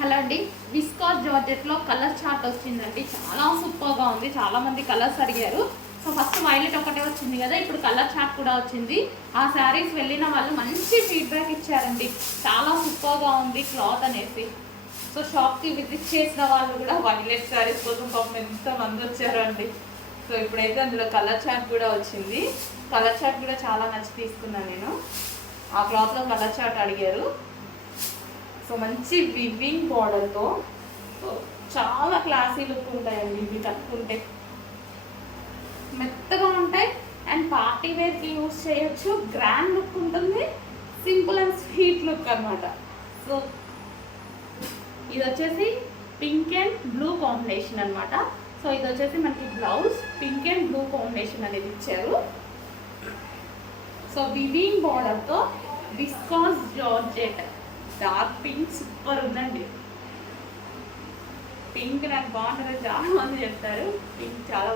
Hello అండి, viscous జార్జెట్లో colour chart వచ్చిందండి. చాలా సూపర్గా ఉంది. చాలా మంది కలర్స్ అడిగారు. సో ఫస్ట్ వైలెట్ ఒకటే వచ్చింది కదా, ఇప్పుడు కలర్ చార్ట్ కూడా వచ్చింది. ఆ శారీస్ వెళ్ళిన వాళ్ళు మంచి ఫీడ్బ్యాక్ ఇచ్చారండి. చాలా సూపర్గా ఉంది క్లాత్ అనేసి. సో షాప్కి విజిట్ చేసిన వాళ్ళు కూడా వైలెట్ శారీస్ కోసం పాపం ఎంతమంది వచ్చారండి. సో ఇప్పుడైతే అందులో కలర్ చార్ట్ కూడా వచ్చింది. కలర్ చార్ట్ కూడా చాలా నచ్చి తీసుకున్నాను నేను. ఆ క్లాత్లో కలర్ చార్ట్ అడిగారు. సో మంచి వివింగ్ బార్డర్తో చాలా క్లాసీ లుక్ ఉంటాయండి. ఇవి కట్టుకుంటే మెత్తగా ఉంటాయి అండ్ పార్టీ వేర్కి యూజ్ చేయొచ్చు. గ్రాండ్ లుక్ ఉంటుంది, సింపుల్ అండ్ స్వీట్ లుక్ అనమాట. సో ఇది వచ్చేసి పింక్ అండ్ బ్లూ కాంబినేషన్ అనమాట. సో ఇది వచ్చేసి మనకి blouse pink and blue combination అనేది ఇచ్చారు. సో వివింగ్ బార్డర్తో viscose georgette dark pink super ఉందండి. పింక్ నాకు బాగుంటుంది, చాలా మంది చెప్తారు. పింక్ చాలా